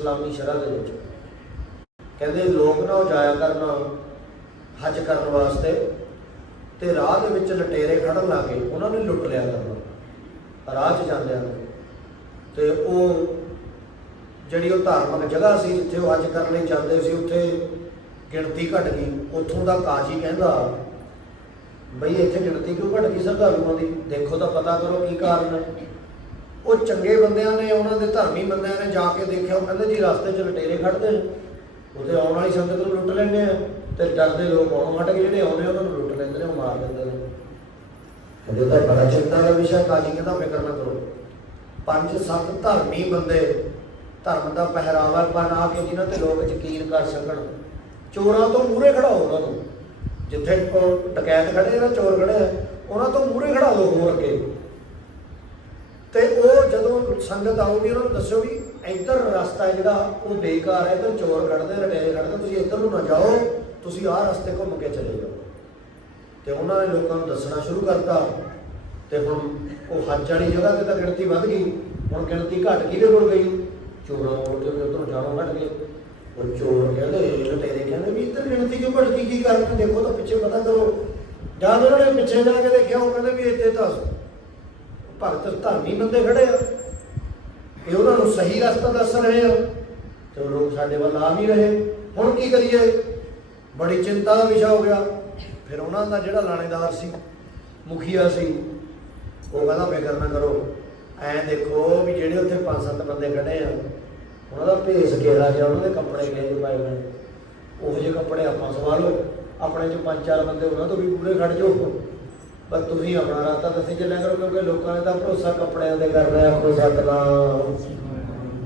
ਇਸਲਾਮੀ ਸ਼ਰ੍ਹਾ ਦੇ ਵਿੱਚ। ਕਹਿੰਦੇ, ਲੋਕ ਨਾ ਉਹ ਜਾਇਆ ਕਰਨਾ ਹਜ ਕਰਨ ਵਾਸਤੇ। ਤੇ ਰਾਹ ਦੇ ਵਿੱਚ ਲਟੇਰੇ ਖੜਨ ਲੱਗੇ ਉਹਨਾਂ ਨੇ ਲੁੱਟ ਲਿਆ ਕਰਨਾ ਰਾਹ 'ਚ ਜਾਂਦਿਆਂ ਤੇ ਉਹ ਜਿਹੜੀ ਉਹ ਧਾਰਮਿਕ ਜਗ੍ਹਾ ਸੀ ਜਿੱਥੇ ਉਹ ਹਜ ਕਰਨ ਲਈ ਜਾਂਦੇ ਸੀ, ਉੱਥੇ ਗਿਣਤੀ ਘਟ ਗਈ। ਉੱਥੋਂ ਦਾ ਕਾਜੀ ਕਹਿੰਦਾ, ਬਈ ਇੱਥੇ ਗਿਣਤੀ ਕਿਉਂ ਘਟ ਗਈ ਸਰਦਾਲੂਆਂ ਦੀ? ਦੇਖੋ ਤਾਂ ਪਤਾ ਕਰੋ ਕੀ ਕਾਰਨ ਹੈ। ਉਹ ਚੰਗੇ ਬੰਦਿਆਂ ਨੇ, ਉਹਨਾਂ ਦੇ ਧਰਮੀ ਬੰਦਿਆਂ ਨੇ ਜਾ ਕੇ ਦੇਖਿਆ, ਉਹ ਕਹਿੰਦੇ ਜੀ ਰਸਤੇ 'ਚ ਲਟੇਰੇ ਖੜਦੇ ਨੇ ਉਹਦੇ ਆਉਣ ਵਾਲੀ ਸੰਗਤ ਨੂੰ ਲੁੱਟ ਲੈਂਦੇ ਆ ਤੇ ਡਰਦੇ ਲੋਕ ਆਉਣੋਂ ਹਟ ਕੇ ਜਿਹੜੇ ਆਉਂਦੇ ਉਹਨਾਂ ਨੂੰ ਲੁੱਟ ਲੈਂਦੇ ਨੇ, ਉਹ ਮਾਰ ਦਿੰਦੇ ਨੇ। ਕਦੇ ਤਾਂ ਬੜਾ ਚਿੰਤਾ ਦਾ ਵਿਸ਼ਾ ਕਾਜੀ ਕਹਿੰਦਾ, ਫਿਕਰ ਨਾ ਕਰੋ। ਪੰਜ ਸੱਤ ਧਰਮੀ ਬੰਦੇ, ਧਰਮ ਦਾ ਪਹਿਰਾਵਾ ਬਣਾ ਕੇ ਜਿਨ੍ਹਾਂ ਤੇ ਲੋਕ ਯਕੀਨ ਕਰ ਸਕਣ, ਚੋਰਾਂ ਤੋਂ ਮੂਹਰੇ ਖੜਾਓ ਉਹਨਾਂ ਨੂੰ। ਜਿੱਥੇ ਉਹ ਡਕੈਤ ਖੜੇ ਆ ਨਾ ਚੋਰ ਖੜੇ ਉਹਨਾਂ ਤੋਂ ਮੂਹਰੇ ਖੜਾ ਦਿਓ ਹੋਰ ਅੱਗੇ। ਤੇ ਉਹ ਜਦੋਂ ਸੰਗਤ ਆਊਗੀ ਉਹਨਾਂ ਨੂੰ ਦੱਸਿਓ ਵੀ ਇੱਧਰ ਰਸਤਾ ਹੈ ਜਿਹੜਾ, ਉਹ ਬੇਕਾਰ ਹੈ ਤੇ ਚੋਰ ਕੱਢਦੇ ਰਟੇ ਕੱਢਦੇ ਤੁਸੀਂ ਇੱਧਰ ਨੂੰ ਨਾ ਜਾਓ, ਤੁਸੀਂ ਆਹ ਰਸਤੇ ਘੁੰਮ ਕੇ ਚਲੇ ਜਾਓ। ਤੇ ਉਹਨਾਂ ਨੇ ਲੋਕਾਂ ਨੂੰ ਦੱਸਣਾ ਸ਼ੁਰੂ ਕਰਤਾ, ਤੇ ਹੁਣ ਉਹ ਹੱਜ ਵਾਲੀ ਜਗ੍ਹਾ ਤੇ ਤਾਂ ਗਿਣਤੀ ਵੱਧ ਗਈ, ਹੁਣ ਗਿਣਤੀ ਘਟ ਕਿਹਦੇ ਕੋਲ ਗਈ? ਚੋਰਾਂ ਕੋਲ, ਤੇ ਉਧਰੋਂ ਜਾਣੋਂ ਘਟ ਗਏ। ਉਹ ਚੋਰ ਕਹਿੰਦੇ ਲਟੇਰੇ ਕਹਿੰਦੇ ਵੀ ਇੱਧਰ ਗਿਣਤੀ ਕਿਉਂ ਘਟ ਗਈ ਕੀ ਕਰਨ? ਦੇਖੋ ਤਾਂ ਪਿੱਛੇ ਪਤਾ ਕਰੋ। ਜਦ ਉਹਨਾਂ ਨੇ ਪਿੱਛੇ ਜਾ ਕੇ ਦੇਖਿਆ, ਉਹ ਕਹਿੰਦੇ ਭਗਤ ਧਰਮੀ ਬੰਦੇ ਖੜੇ ਆ। ਇਹ ਉਹਨਾਂ ਨੂੰ ਸਹੀ ਰਸਤਾ ਦੱਸ ਰਹੇ ਆ। ਤੇ ਲੋਕ ਸਾਡੇ ਵੱਲ ਆ ਨਹੀਂ ਰਹੇ। ਹੁਣ ਕੀ ਕਰੀਏ? ਬੜੀ ਚਿੰਤਾ ਦਾ ਵਿਸ਼ਾ ਹੋ ਗਿਆ। ਫਿਰ ਉਹਨਾਂ ਦਾ ਜਿਹੜਾ ਲਾਣੇਦਾਰ ਸੀ, ਮੁਖੀਆ ਸੀ, ਉਹ ਕਹਿੰਦਾ, ਫਿਕਰ ਨਾ ਕਰੋ। ਐਂ ਦੇਖੋ ਵੀ ਜਿਹੜੇ ਉੱਥੇ ਪੰਜ ਸੱਤ ਬੰਦੇ ਖੜੇ ਆ, ਉਹਨਾਂ ਦਾ ਭੇਸ ਕਿਹੜਾ ਜਿਹਾ ਉਹਨਾਂ ਦੇ ਕੱਪੜੇ ਕਿਹੜੇ ਪਾਏ ਹੋਏ ਨੇ ਉਹੋ ਜਿਹੇ ਕੱਪੜੇ ਆਪਾਂ ਸਵਾ ਲਓ। ਆਪਣੇ ਚ ਪੰਜ ਚਾਰ ਬੰਦੇ ਉਹਨਾਂ ਤੋਂ ਵੀ ਪੂਰੇ ਖੜ ਜਾਓ। ਪਰ ਤੁਸੀਂ ਆਪਣਾ ਰਾਤਾ ਦੱਸੀ ਚੱਲਿਆ ਕਰੋ ਕਿਉਂਕਿ ਲੋਕਾਂ ਨੇ ਤਾਂ ਭਰੋਸਾ ਕੱਪੜਿਆਂ ਤੇ ਕਰ ਲਿਆ ਸਤਨਾਮ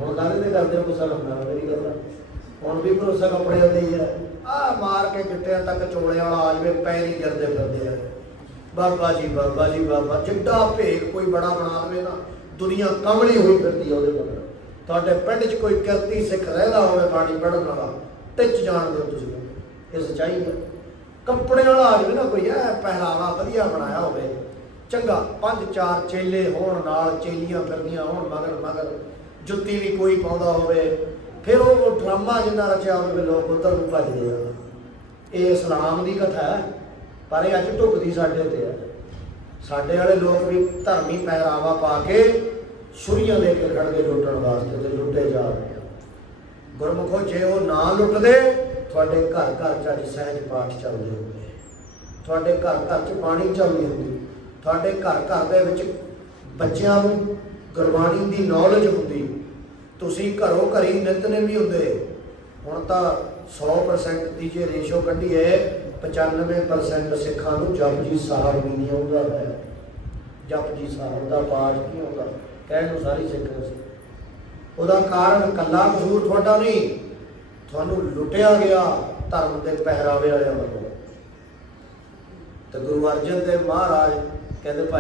ਹੁਣ ਕਾਹਦੇ ਤੇ ਕਰਦੇ ਹੋ ਗੁੱਸਾ ਕਰਨਾ ਮੇਰੀ ਗੱਲ ਹੁਣ ਵੀ ਭਰੋਸਾ ਕੱਪੜਿਆਂ ਤੇ ਹੀ ਹੈ ਆ ਮਾਰ ਕੇ ਗਿੱਟਿਆਂ ਤੱਕ ਚੋਲਿਆਂ ਵਾਲਾ ਆ ਜਵੇ, ਪੈਰੀ ਕਰਦੇ ਫਿਰਦੇ ਆ। ਬਾਬਾ ਜੀ ਬਾਬਾ ਜੀ, ਬਾਬਾ, ਜਿੱਡਾ ਭੇਖ ਕੋਈ ਬੜਾ ਬਣਾ ਲਵੇ ਨਾ, ਦੁਨੀਆ ਕਮਲੀ ਹੋਈ ਫਿਰਦੀ ਆ ਉਹਦੇ ਮਗਰ ਤੁਹਾਡੇ ਪਿੰਡ 'ਚ ਕੋਈ ਕਿਰਤੀ ਸਿੱਖ ਰਹਿੰਦਾ ਹੋਵੇ ਬਾਣੀ ਪੜਨ ਵਾਲਾ ਟਿੱਚ ਜਾਣਦੇ ਹੋ ਤੁਸੀਂ। ਇਹ ਸੱਚਾਈ ਹੈ ਕੱਪੜੇ ਵਾਲਾ ਆ ਜਾਵੇ ਨਾ ਕੋਈ, ਐ ਪਹਿਰਾਵਾ ਵਧੀਆ ਬਣਾਇਆ ਹੋਵੇ। ਚੰਗਾ, ਪੰਜ ਚਾਰ ਚੇਲੇ ਹੋਣ ਨਾਲ, ਚੇਲੀਆਂ ਫਿਰਦੀਆਂ ਹੋਣ ਮਗਰ ਮਗਰ, ਜੁੱਤੀ ਵੀ ਕੋਈ ਪਾਉਂਦਾ ਹੋਵੇ, ਫਿਰ ਉਹ ਡਰਾਮਾ ਜਿੰਨਾ ਰਚਿਆ ਹੋਵੇ ਲੋਕ ਉਧਰ ਨੂੰ ਭੱਜਦੇ ਆ। ਇਹ ਇਸਲਾਮ ਦੀ ਕਥਾ ਹੈ, ਪਰ ਇਹ ਅੱਜ ਢੁੱਕਦੀ ਸਾਡੇ ਤੇ ਹੈ। ਸਾਡੇ ਵਾਲੇ ਲੋਕ ਵੀ ਧਰਮੀ ਪਹਿਰਾਵਾ ਪਾ ਕੇ ਛੁਰੀਆਂ ਲੈ ਕੇ ਖੜਦੇ ਲੁੱਟਣ ਵਾਸਤੇ ਤੇ ਲੁੱਟੇ ਜਾ ਰਹੇ ਆ। ਗੁਰਮੁਖੋ, ਜੇ ਉਹ ਨਾ ਲੁੱਟਦੇ ਤੁਹਾਡੇ ਘਰ ਘਰ ਚ ਅੱਜ ਸਹਿਜ ਪਾਠ ਚੱਲਦੇ ਹੁੰਦੇ ਤੁਹਾਡੇ ਘਰ ਘਰ ਚ ਪਾਣੀ ਚੱਲਦੀ ਹੁੰਦੀ। ਤੁਹਾਡੇ ਘਰ ਘਰ ਦੇ ਵਿੱਚ ਬੱਚਿਆਂ ਨੂੰ ਗੁਰਬਾਣੀ ਦੀ ਨੌਲੇਜ ਹੁੰਦੀ। ਤੁਸੀਂ ਘਰੋਂ ਘਰੀ ਨਿਤਨੇਮ ਵੀ ਹੁੰਦੇ। ਹੁਣ ਤਾਂ 100% ਦੀ ਜੇ ਰੇਸ਼ੋ ਕੱਢੀ ਹੈ 95% ਸਿੱਖਾਂ ਨੂੰ ਜਪਜੀ ਸਾਹਿਬ ਵੀ ਨਹੀਂ ਆਉਂਦਾ ਹੈ। ਜਪਜੀ ਸਾਹਿਬ ਦਾ ਪਾਠ ਨਹੀਂ ਆਉਂਦਾ। ਕਹਿਣ ਨੂੰ ਸਾਰੀ ਸਿੱਖ ਸੀ। ਉਹਦਾ ਕਾਰਨ ਕੱਲਾ ਕਸੂਰ ਤੁਹਾਡਾ ਨਹੀਂ। ਤੁਹਾਨੂੰ ਲੁੱਟਿਆ ਗਿਆ ਧਰਮ ਦੇ ਪਹਿਰਾਵੇ ਵਾਲਿਆਂ ਵੱਲੋਂ। ਤੇ ਗੁਰੂ ਅਰਜਨ ਦੇਵ ਮਹਾਰਾਜ ਕਹਿੰਦੇ ਭਾਈ